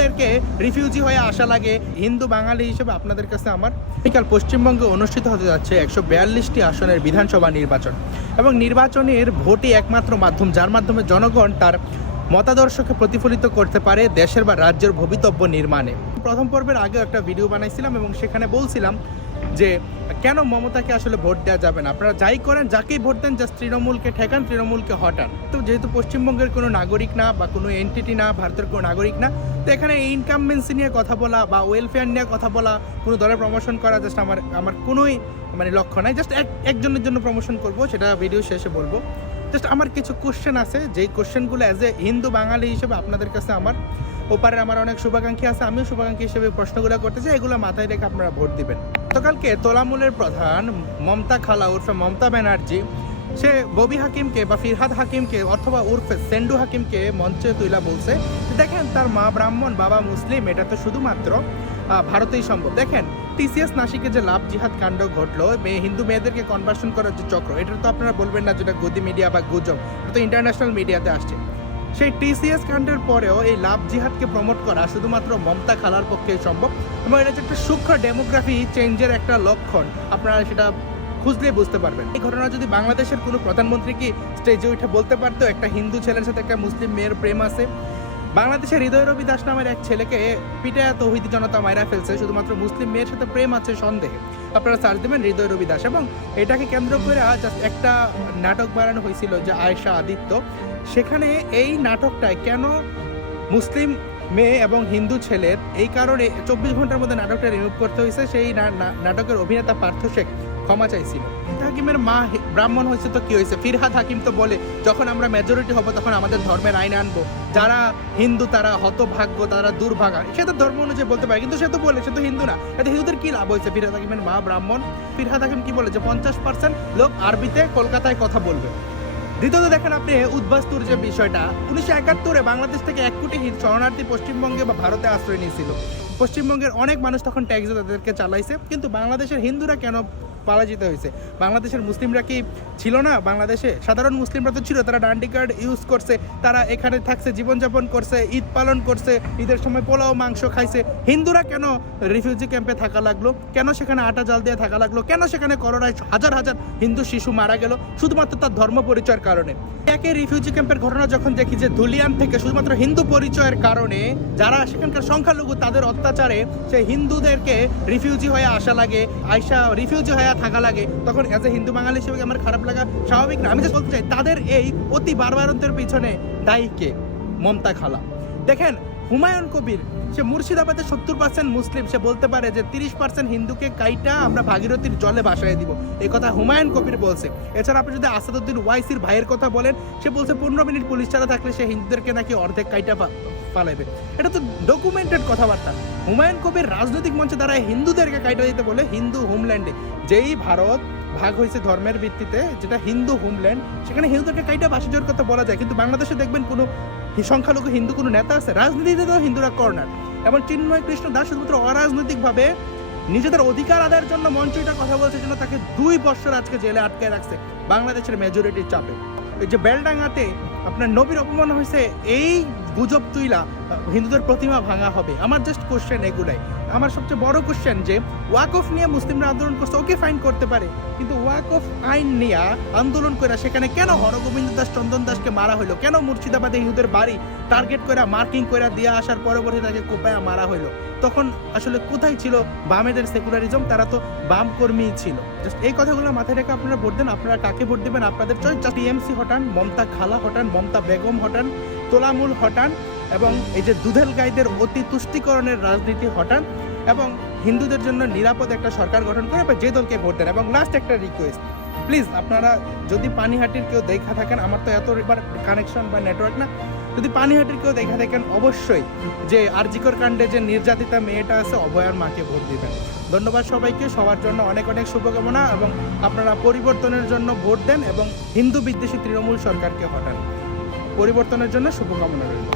হিন্দুদেরকে রিফিউজি হয়ে আসা লাগে। হিন্দু বাঙালি হিসেবে আপনাদের কাছে আমার কাল পশ্চিমবঙ্গে অনুষ্ঠিত হতে যাচ্ছে 142টি আসনের বিধানসভা নির্বাচন, এবং নির্বাচনের ভোটই একমাত্র মাধ্যম যার মাধ্যমে জনগণ তার মতাদর্শকে প্রতিফলিত করতে পারে দেশের বা রাজ্যের ভবিতব্য নির্মাণে। প্রথম পর্বের আগে একটা ভিডিও বানাইছিলাম এবং সেখানে বলছিলাম যে কেন মমতাকে আসলে ভোট দেওয়া যাবে না। আপনারা যাই করেন, যাকেই ভোট দেন, জাস্ট তৃণমূলকে ঠেকান, তৃণমূলকে হটান। তো যেহেতু পশ্চিমবঙ্গের কোনো নাগরিক না বা কোনো এন্টিটি না, ভারতের কোনো নাগরিক না, তো এখানে ইনকামবেন্সি নিয়ে কথা বলা বা ওয়েলফেয়ার নিয়ে কথা বলা, কোনো দলের প্রমোশন করা জাস্ট আমার কোনোই লক্ষ্য নাই। জাস্ট একজনের জন্য প্রমোশন করব, সেটা ভিডিও শেষে বলবো। জাস্ট আমার কিছু কোশ্চেন আছে, যেই কোশ্চেনগুলো অ্যাজ এ হিন্দু বাঙালি হিসেবে আপনাদের কাছে আমার ওপারে আমার অনেক শুভাকাঙ্ক্ষী আছে, আমিও শুভাকাঙ্ক্ষী হিসেবে প্রশ্নগুলো করতে চাই, এগুলো মাথায় রেখে আপনারা ভোট দিবেন। গতকালকে তোলামূলের প্রধান মমতা খালা উর্ফে মমতা ব্যানার্জি সে ববি হাকিমকে বা ফিরহাদ হাকিমকে অথবা উর্ফে সেন্ডু হাকিমকে মঞ্চে তুইলা বলছে, দেখেন তার মা ব্রাহ্মণ বাবা মুসলিম, এটা তো শুধুমাত্র ভারতেই সম্ভব। দেখেন টিসিএস নাসিকে যে লাভ জিহাদ কাণ্ড ঘটলো, হিন্দু মেয়েদেরকে কনভার্সন করার যে চক্র, এটা তো আপনারা বলবেন না যেটা গদি মিডিয়া বা গুজব, এটা তো ইন্টারন্যাশনাল মিডিয়াতে আসছে। সেই টিসিএস কাণ্ডের পরেও এই লাভ জিহাদকে প্রমোট করা শুধুমাত্র মমতা খালার পক্ষেই সম্ভব, এবং এটা যে একটা সূক্ষ্ম ডেমোগ্রাফি চেঞ্জের একটা লক্ষণ, আপনারা সেটা খুঁজলেই বুঝতে পারবেন। এই ঘটনা যদি বাংলাদেশের কোনো প্রধানমন্ত্রী কি স্টেজে উঠে বলতে পারতো একটা হিন্দু ছেলের সাথে একটা মুসলিম মেয়ের প্রেম আছে? বাংলাদেশের হৃদয় রবি দাস নামের এক ছেলেকে পিটে তৌহিদি জনতা মাইরা ফেলছে শুধুমাত্র মুসলিম মেয়ের সাথে প্রেম আছে সন্দেহে। আপনারা সার্চ দেবেন হৃদয় রবি দাস, এবং এটাকে কেন্দ্র করে জাস্ট একটা নাটক বানানো হয়েছিল যে আয়েশা আদিত্য। সেখানে এই নাটকটায় কেন মুসলিম মেয়ে এবং হিন্দু ছেলের, এই কারণে 24 ঘন্টার মধ্যে নাটকটা রিমুভ করতে হয়েছে। সেই নাটকের অভিনেতা পার্থ শেখ ক্ষমা চাইছিল। হাকিমের মা ব্রাহ্মণ হয়েছে তো কি হয়েছে? ফিরহাদ হাকিম তো বলে যখন আমরা মেজরিটি হব তখন আমাদের ধর্মের আইন আনবো, যারা হিন্দু তারা হতভাগ্য, তারা দুর্ভাগা। সে তো ধর্ম অনুযায়ী বলতে পারে, কিন্তু সে তো বলে সে তো হিন্দু না। এতে হিন্দুদের কি লাভ হয়েছে? ফিরহাদ হাকিমের মা ব্রাহ্মণ। ফিরহাদ হাকিম কি বলে যে 50% লোক আরবিতে কলকাতায় কথা বলবে। দ্বিতীয়ত দেখেন আপনি উদ্বাস্তুর যে বিষয়টা, 1971-এ বাংলাদেশ থেকে 1 কোটি শরণার্থী পশ্চিমবঙ্গে বা ভারতে আশ্রয় নিয়েছিল। পশ্চিমবঙ্গের অনেক মানুষ তখন ট্যাক্স তাদেরকে চালাইছে, কিন্তু বাংলাদেশের হিন্দুরা কেন পরাজিত হয়েছে? বাংলাদেশের মুসলিমরা কি ছিল না? বাংলাদেশে সাধারণ মুসলিমরা তো ছিল, তারা ডান্ডি কার্ড ইউজ করছে, তারা এখানে থাকছে, জীবনযাপন করছে, ঈদ পালন করছে, ঈদের সময় পোলাও মাংস খাইছে। হিন্দুরা কেন রিফিউজি ক্যাম্পে থাকা লাগলো? কেন সেখানে আটা জাল দিয়ে থাকা লাগলো? কেন সেখানে করোনায় হাজার হাজার হিন্দু শিশু মারা গেল শুধুমাত্র তার ধর্ম পরিচয়ের কারণে? একে রিফিউজি ক্যাম্পের ঘটনা যখন দেখি যে ধুলিয়ান থেকে শুধুমাত্র হিন্দু পরিচয়ের কারণে যারা সেখানকার সংখ্যালঘু তাদের অত্যাচারে সেই হিন্দুদেরকে রিফিউজি হয়ে আসা লাগে, আয়সা রিফিউজি হয়ে থাকা লাগে, তখন অ্যাজ এ হিন্দু বাঙালি হিসেবে আমার খারাপ লাগা স্বাভাবিক না? আমি যে বলতে চাই তাদের এই অতি বারবারন্তের পিছনে দায়ী কে? মমতা খালা। দেখেন হুমায়ুন কবির, সে মুর্শিদাবাদের 70% মুসলিম, সে বলতে পারে যে 30% হিন্দুকে কাইটা আমরা ভাগীরথীর জলে ভাসায় দিব, এই কথা হুমায়ুন কবির বলছে। এছাড়া আপনি যদি আসাদুদ্দিন ওয়াইসির ভাইয়ের কথা বলেন, সে বলছে 15 মিনিট পুলিশ ছাড়া থাকলে সে হিন্দুদেরকে নাকি অর্ধেক কাইটা পালাইবে। এটা তো ডকুমেন্টেড কথাবার্তা। হুমায়ুন কবির রাজনৈতিক মঞ্চে দাঁড়ায় হিন্দুদেরকে কাইটা দিতে বলে হিন্দু হোমল্যান্ডে, যেই ভারত ভাগ হয়েছে ধর্মের ভিত্তিতে, যেটা হিন্দু হোমল্যান্ড, সেখানে হিন্দুদেরকে কাইটা ভাষাজোর কথা বলা যায়। কিন্তু বাংলাদেশে দেখবেন কোনো সংখ্যালঘু হিন্দু কোনো নেতা আছে? রাজনীতিতে তো হিন্দুরা কর্নার। এবং চিন্ময় কৃষ্ণ দাস শুধুমাত্র অরাজনৈতিকভাবে নিজেদের অধিকার আদায়ের জন্য মঞ্চটা কথা বলছে জন্য তাকে 2 বছর আজকে জেলে আটকে রাখছে বাংলাদেশের মেজরিটির চাপে। এই যে বেলডাঙ্গাতে আপনার নবীর অপমান হয়েছে, এই গুজব তুইলা হিন্দুদের প্রতিমা ভাঙা হবে। আমার জাস্ট কোশ্চেন এগুলাই। আমার সবচেয়ে বড় কোশ্চেন যে ওয়াকফ নিয়ে মুসলিমরা আন্দোলন করছে, ওকে ফাইন করতে পারে, কিন্তু ওয়াকফ আইন নিয়ে আন্দোলন করে সেখানে কেন হরগোবিন্দ দাস চন্দন দাসকে মারা হইলো? কেন মুর্শিদাবাদে হিন্দুদের বাড়ি টার্গেট করে মার্কিং করে দিয়ে আসার পরবর্তী তাকে কোপায়া মারা হইলো? তখন আসলে কোথায় ছিল বামেদের সেকুলারিজম? তারা তো বাম কর্মীই ছিল। জাস্ট এই কথাগুলো মাথায় রেখে আপনারা ভোট দেন। আপনারা কাকে ভোট দেবেন আপনাদের চয়েস। জাস্ট টিএমসি হটান, মমতা খালা হটান, মমতা বেগম হটান, তোলামূল হটান, এবং এই যে দুধেল গাইদের অতি তুষ্টিকরণের রাজনীতি হটান, এবং হিন্দুদের জন্য নিরাপদ একটা সরকার গঠন করে যে দলকে ভোট দেন। এবং লাস্ট একটা রিকোয়েস্ট, প্লিজ আপনারা যদি পানিহাটির কেউ দেখা থাকেন, আমার তো এতবার কানেকশন বা নেটওয়ার্ক না, যদি পানিহাটির কেউ দেখা থাকেন অবশ্যই যে আরজিকর কাণ্ডে যে নির্যাতিতা মেয়েটা আছে অভয়ার মাকে ভোট দিবেন। ধন্যবাদ সবাইকে, সবার জন্য অনেক অনেক শুভকামনা, এবং আপনারা পরিবর্তনের জন্য ভোট দেন এবং হিন্দু বিদ্বেষী তৃণমূল সরকারকে হটান। পরিবর্তনের জন্য শুভকামনা রইল।